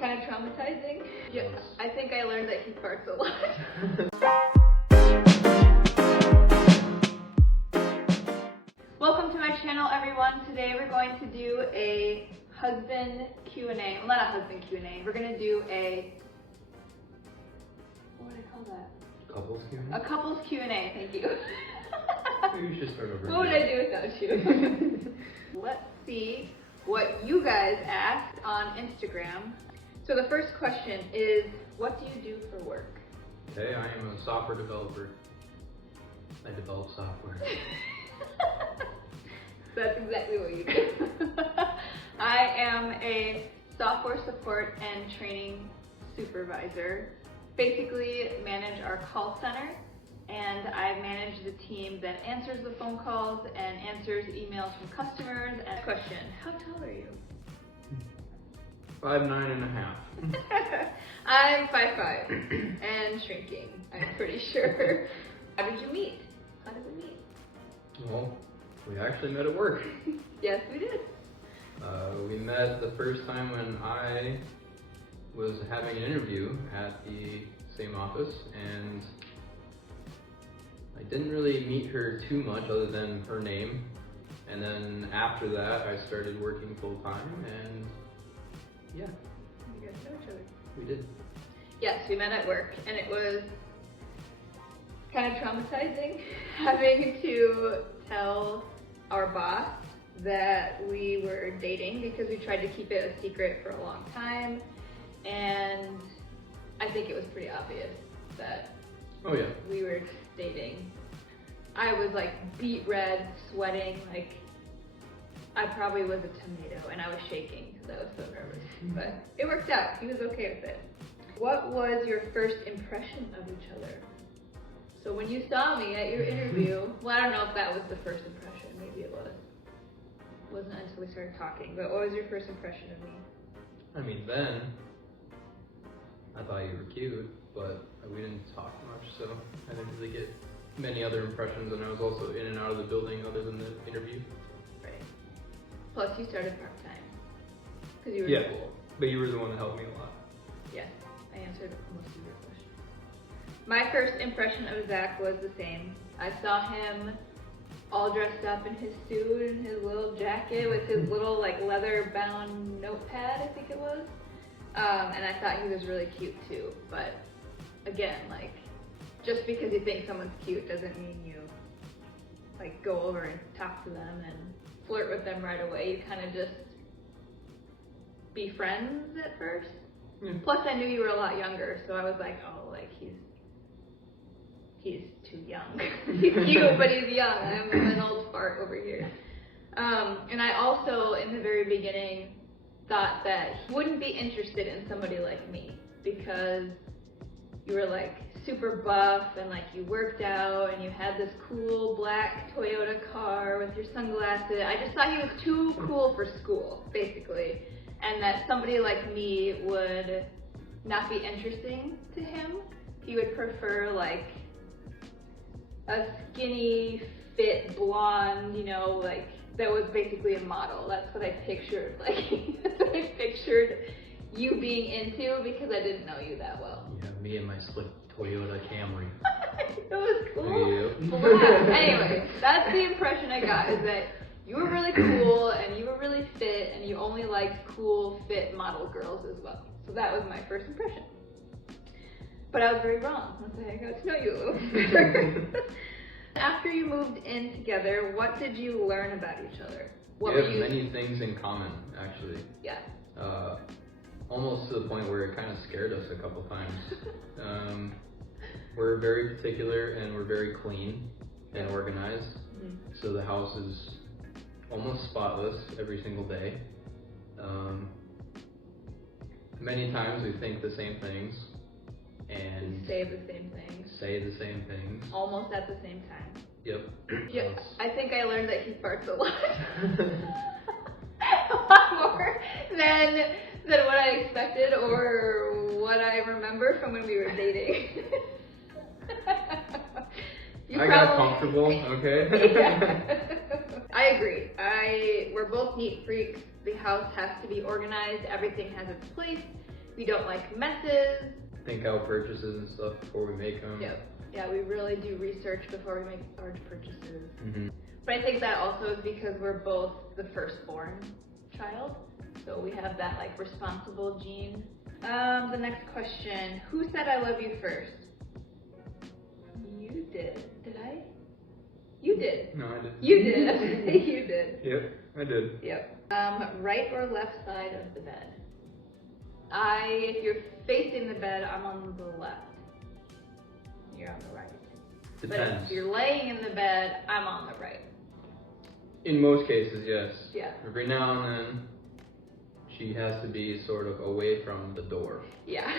Kind of traumatizing. Yeah, I think I learned that he farts a lot. Welcome to my channel, everyone. Today we're going to do a husband Q&A. Well, not a husband Q&A. We're going to do a... what would I call that? Couples Q&A? A couples Q&A, thank you. Maybe you should start over. What would I do without you? Let's see what you guys asked on Instagram. So the first question is, what do you do for work? Okay, I am a software developer. I develop software. That's exactly what you do. I am a software support and training supervisor. Basically manage our call center, and I manage the team that answers the phone calls and answers emails from customers. And question, how tall are you? 5'9.5". I'm 5'5" and shrinking, I'm pretty sure. How did you meet? How did we meet? Well, we actually met at work. Yes, we did. We met the first time when I was having an interview at the same office, and I didn't really meet her too much other than her name. And then after that, I started working full time, and yeah. You guys know each other. We did. Yes, we met at work, and it was kind of traumatizing having to tell our boss that we were dating because we tried to keep it a secret for a long time, and I think it was pretty obvious that we were dating. I was like beet red, sweating, like I probably was a tomato, and I was shaking because I was so nervous, but it worked out. He was okay with it. What was your first impression of each other? So when you saw me at your interview, well, I don't know if that was the first impression, maybe it was. It wasn't until we started talking, but what was your first impression of me? I mean, then I thought you were cute, but we didn't talk much, so I didn't really get many other impressions, and I was also in and out of the building other than the interview. Right. Plus, you started part-time, because you were in school. But you were the one that helped me a lot. Yes, I answered most of your questions. My first impression of Zach was the same. I saw him all dressed up in his suit and his little jacket with his little like leather-bound notepad, I think it was. And I thought he was really cute too. But again, like, just because you think someone's cute doesn't mean you like go over and talk to them and flirt with them right away. You kind of just be friends at first. Mm. Plus, I knew you were a lot younger, so I was like, oh, like he's too young. He's cute, but he's young. I'm an old fart over here. And I also, in the very beginning, thought that he wouldn't be interested in somebody like me because you were like super buff and like you worked out and you had this cool black Toyota car with your sunglasses. I just thought he was too cool for school, basically. And that somebody like me would not be interesting to him. He would prefer like a skinny, fit, blonde, you know, like that was basically a model. That's what I pictured. Like, I pictured you being into because I didn't know you that well. Yeah, me and my slick Toyota Camry. It was cool. Yeah. Black. Anyway, that's the impression I got, is that you were really cool and you were really fit and you only liked cool, fit model girls as well. So that was my first impression. But I was very wrong once I got to know you a little better. After you moved in together, what did you learn about each other? We have many things in common, actually. Yeah. Almost to the point where it kind of scared us a couple times. We're very particular and we're very clean and organized. Mm-hmm. So the house is almost spotless every single day. Many times we think the same things and say the same things. Almost at the same time. Yep. Yeah, I think I learned that he farts a lot. A lot more than what I expected or what I remember from when we were dating. I got comfortable, okay? Yeah. I agree. We're both neat freaks. The house has to be organized. Everything has its place. We don't like messes. Think out purchases and stuff before we make them. Yep. Yeah, we really do research before we make our purchases. Mm-hmm. But I think that also is because we're both the firstborn child. So we have that like responsible gene. The next question, who said I love you first? You did. Did I? You did. No, I didn't. You did. I was gonna say you did. Yep, I did. Yep. Right or left side of the bed? If you're facing the bed, I'm on the left. You're on the right. But Depends. if you're laying in the bed, I'm on the right. In most cases, yes. Yeah. Every now and then, she has to be sort of away from the door. Yeah.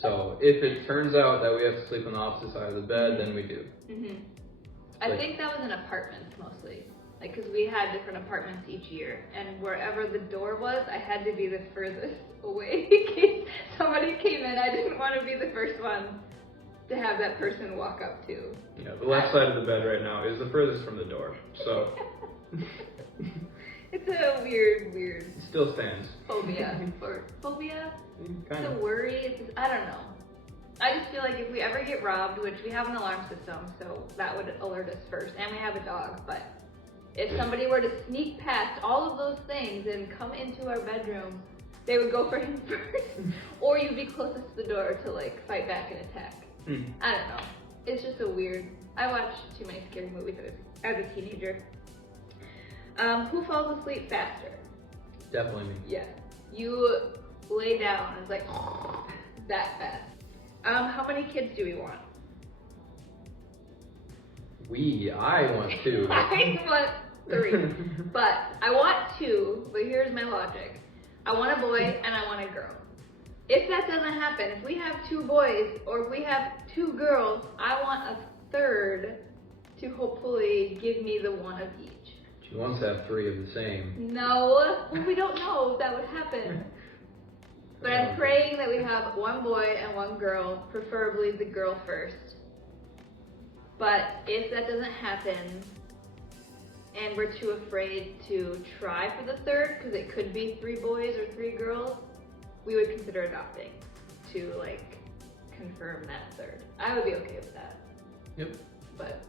So if it turns out that we have to sleep on the opposite side of the bed, then we do. Mhm. I think that was in apartments mostly. Like, because we had different apartments each year, and wherever the door was, I had to be the furthest away in case somebody came in. I didn't want to be the first one to have that person walk up to. Yeah, the left side of the bed right now is the furthest from the door, so It's a weird it still stands. phobia. Or phobia? Kind It's of. a worry. I don't know. I just feel like if we ever get robbed, which we have an alarm system, so that would alert us first, and we have a dog, but if somebody were to sneak past all of those things and come into our bedroom, they would go for him first, or you'd be closest to the door to like fight back and attack. I don't know. It's just a weird. I watched too many scary movies as a teenager. Who falls asleep faster? Definitely me. Yeah. You lay down, it's like that fast. How many kids do we want? I want two. I want 3. But I want 2, but here's my logic. I want a boy and I want a girl. If that doesn't happen, if we have 2 boys or if we have 2 girls, I want a third to hopefully give me the one of each. She wants to have 3 of the same. No, well, we don't know if that would happen. But I'm praying that we have 1 boy and 1 girl, preferably the girl first. But if that doesn't happen, and we're too afraid to try for the third, because it could be 3 boys or 3 girls, we would consider adopting to like confirm that third. I would be okay with that. Yep. But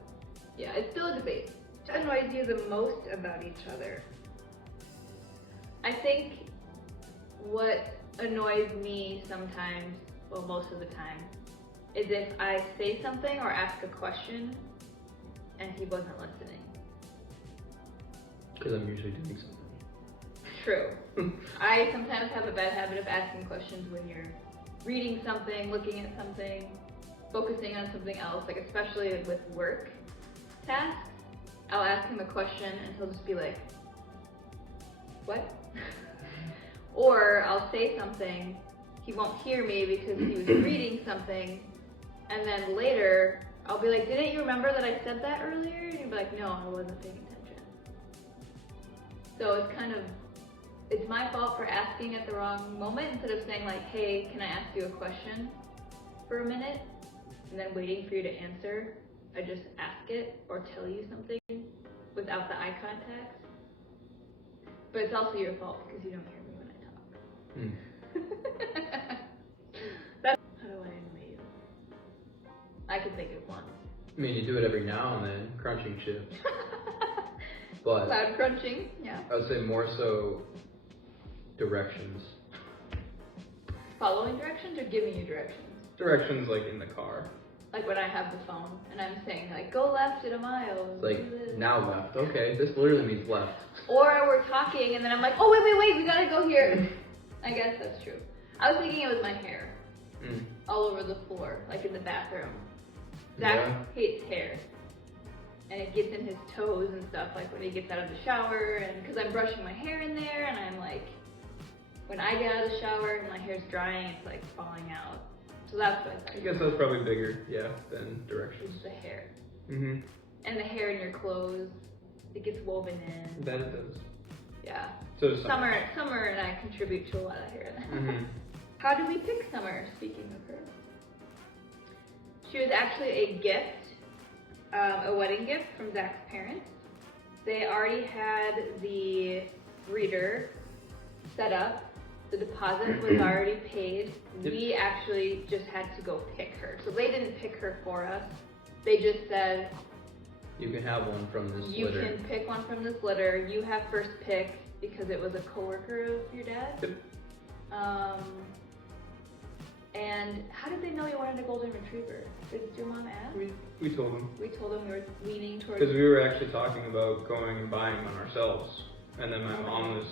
yeah, it's still a debate. What annoys you the most about each other? I think what annoys me sometimes, well, most of the time, is if I say something or ask a question and he wasn't listening. Because I'm usually doing something. True. I sometimes have a bad habit of asking questions when you're reading something, looking at something, focusing on something else, like especially with work tasks. I'll ask him a question and he'll just be like, what? Or I'll say something, he won't hear me because he was reading something, and then later I'll be like, didn't you remember that I said that earlier? And he'll be like, no, I wasn't paying attention. So it's my fault for asking at the wrong moment instead of saying like, hey, can I ask you a question for a minute? And then waiting for you to answer. I just ask it or tell you something without the eye contact. But it's also your fault because you don't hear me when I talk. How do I annoy you? I can think of one. I mean, you do it every now and then, crunching chips. But Loud crunching, yeah. I would say more so directions. Following directions or giving you directions? Directions like in the car. Like when I have the phone and I'm saying like, go left in a mile. Like, do this. now left. Okay, this literally means left. Or we're talking and then I'm like, oh wait, we gotta go here. I guess that's true. I was thinking it was my hair. All over the floor, like in the bathroom. Zach hates hair. And it gets in his toes and stuff, like when he gets out of the shower, and because I'm brushing my hair in there, and I'm like, when I get out of the shower and my hair's drying, it's like falling out. So that's what I guess that's probably bigger, than directions. It's the hair. Mm-hmm. And the hair in your clothes, it gets woven in. That it does. Yeah. So does Summer and I contribute to a lot of hair. Mm-hmm. How did we pick Summer, speaking of her? She was actually a gift. A wedding gift from Zach's parents. They already had the breeder set up The deposit was already paid. We actually just had to go pick her. So they didn't pick her for us. They just said, You can have one from this you litter. can pick one from this litter. You have first pick because it was a coworker of your dad. Yep. And how did they know you wanted a golden retriever? Did your mom ask? We told them. We told them we were leaning towards. Because we were actually talking about going and buying one ourselves. And then my mom was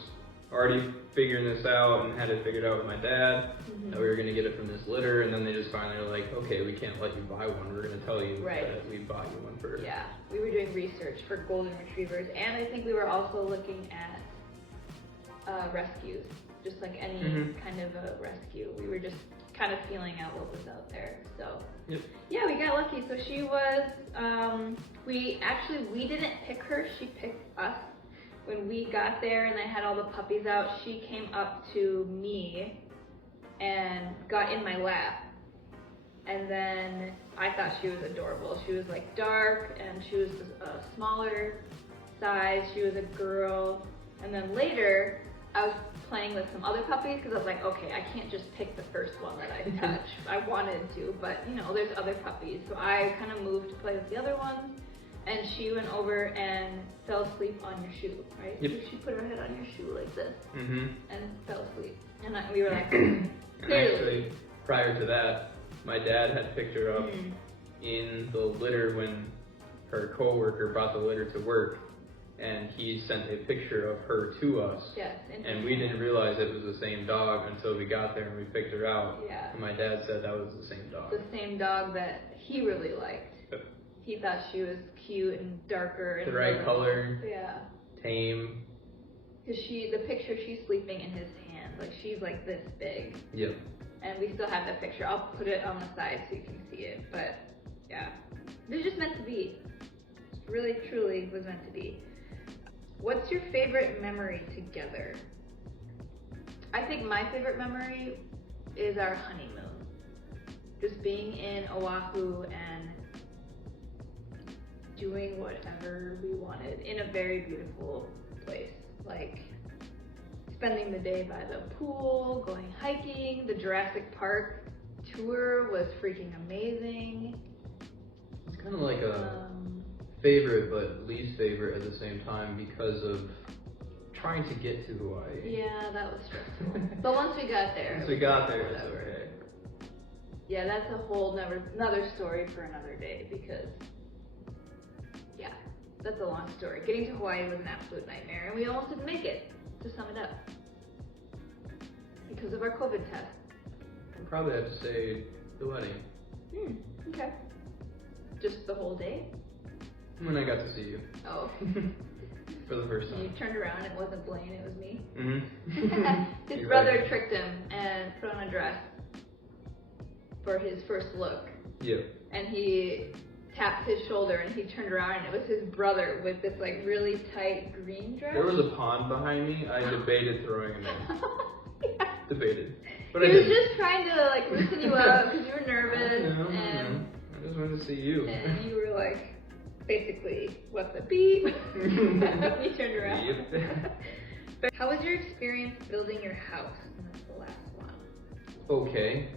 already figuring this out and had it figured out with my dad. That we were going to get it from this litter, and then they just finally were like, okay, we can't let you buy one. We're going to tell you that we bought you one first. Yeah, we were doing research for golden retrievers, and I think we were also looking at rescues, just like any kind of a rescue. We were just kind of feeling out what was out there. So yeah, we got lucky. So she was, we didn't pick her, she picked us. When we got there and I had all the puppies out, she came up to me and got in my lap. And then I thought she was adorable. She was like dark and she was a smaller size. She was a girl. And then later I was playing with some other puppies because I was like, okay, I can't just pick the first one that I touch. I wanted to, but you know, there's other puppies. So I kind of moved to play with the other ones. And she went over and fell asleep on your shoe, right? Yep. So she put her head on your shoe like this And and fell asleep. And we were like, actually, prior to that, my dad had picked her up in the litter when her coworker brought the litter to work, and he sent a picture of her to us. Yes. And we didn't realize it was the same dog until we got there and we picked her out. Yeah. And my dad said that was the same dog. The same dog that he really liked. Yep. He thought she was cute and darker. And The right color. Yeah. Tame. Because the picture, she's sleeping in his hand. Like, she's like this big. Yep. And we still have that picture. I'll put it on the side so you can see it. But, yeah. They're just meant to be. Really, truly was meant to be. What's your favorite memory together? I think my favorite memory is our honeymoon. Just being in Oahu and doing whatever we wanted in a very beautiful place. Like spending the day by the pool, going hiking. The Jurassic Park tour was freaking amazing. It's kind of like a favorite but least favorite at the same time because of trying to get to Hawaii. Yeah, that was stressful. But once we got there, Once we got there, it's okay. Yeah, that's a whole another story for another day because, yeah, that's a long story. Getting to Hawaii was an absolute nightmare, and we almost didn't make it, to sum it up, because of our COVID test. I'd probably have to say the wedding. Okay. Just the whole day? When I got to see you Oh. for the first You time. turned around, it wasn't Blaine, it was me. His You're brother right. tricked him and put on a dress for his first look. Yep. And he tapped his shoulder and he turned around and it was his brother with this like really tight green dress. There was a pond behind me. I debated throwing him in. Yeah. Debated. But He I was didn't. just trying to like loosen you up because you were nervous No. and I just wanted to see you. you were like basically what's a beep. You turned around. Yep. But how was your experience building your house? And that's the last one. Okay.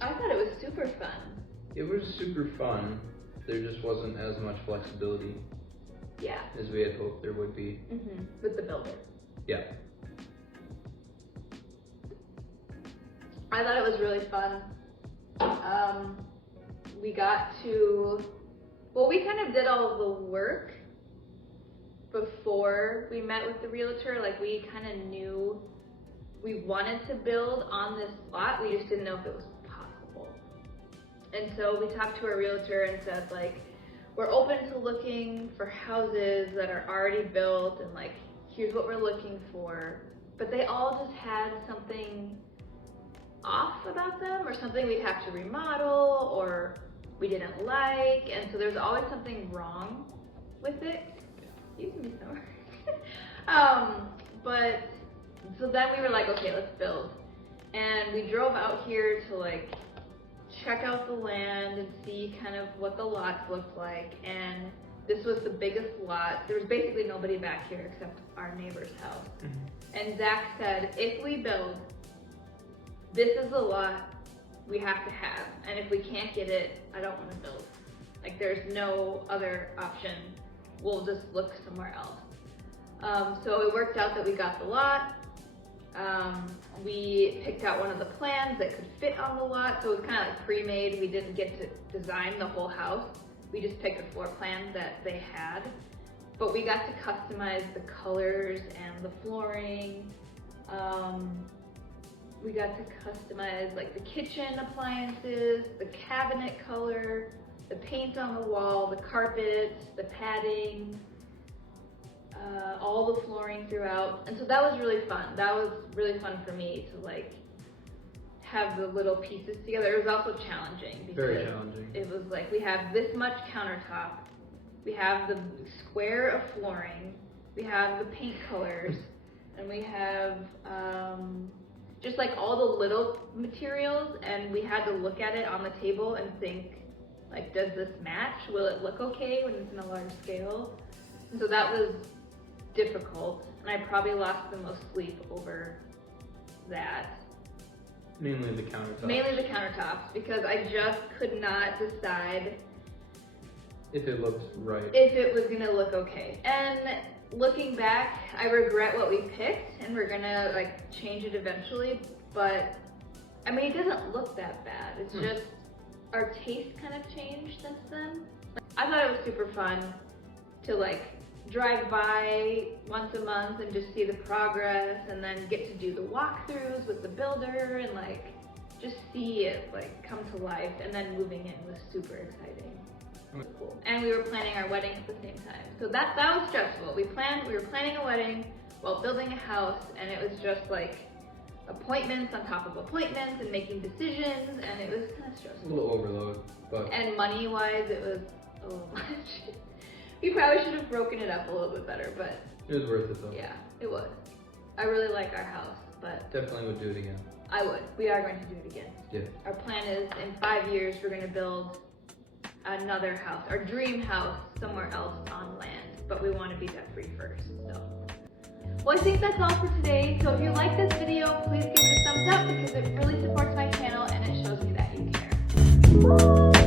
I thought it was super fun. It was super fun. There just wasn't as much flexibility Yeah. as we had hoped there would be. With the builder. Yeah. I thought it was really fun. We got to, well, we kind of did all of the work before we met with the realtor. Like, we kind of knew we wanted to build on this lot. We just didn't know if it was possible. And so we talked to our realtor and said, like, we're open to looking for houses that are already built and like, here's what we're looking for. But they all just had something off about them, or something we'd have to remodel, or we didn't like, and so there's always something wrong with it. Excuse me, sorry. But so then we were like, okay, let's build, and we drove out here to like check out the land and see kind of what the lots looked like, and This was the biggest lot. There was basically nobody back here except our neighbor's house. And Zach said, if we build, this is the lot we have to have. And if we can't get it, I don't want to build. Like, there's no other option. We'll just look somewhere else. So it worked out that we got the lot. We picked out one of the plans that could fit on the lot. So it was kind of like pre-made. We didn't get to design the whole house. We just picked a floor plan that they had. But we got to customize the colors and the flooring. We got to customize like the kitchen appliances, the cabinet color, the paint on the wall, the carpets, the padding, all the flooring throughout. And so that was really fun. That was really fun for me to like have the little pieces together. It was also challenging because Very challenging. it was like we have this much countertop, we have the square of flooring, we have the paint colors, and we have just like all the little materials, and we had to look at it on the table and think, like, does this match? Will it look okay when it's in a large scale? And so that was difficult, and I probably lost the most sleep over that. Mainly the countertops. Mainly the countertops, because I just could not decide If it looks right. if it was gonna look okay. And looking back, I regret what we picked, and we're gonna like change it eventually, but I mean, it doesn't look that bad. It's just our taste kind of changed since then. I thought it was super fun to like drive by once a month and just see the progress, and then get to do the walkthroughs with the builder and like just see it like come to life. And then moving in was super exciting. Cool. And we were planning our wedding at the same time, so that was stressful. We were planning a wedding while building a house, and it was just like appointments on top of appointments and making decisions, and it was kind of A stressful. little overload, but And money-wise, it was a little much. We probably should have broken it up a little bit better, but it was worth it though. yeah, it was. I really like our house, but Definitely would do it again. I would. We are going to do it again. Yeah. Our plan is in 5 years we're going to build another house, our dream house, somewhere else on land, but we want to be debt free first. So, well, I think that's all for today. So if you like this video, please give it a thumbs up because it really supports my channel and it shows me that you care.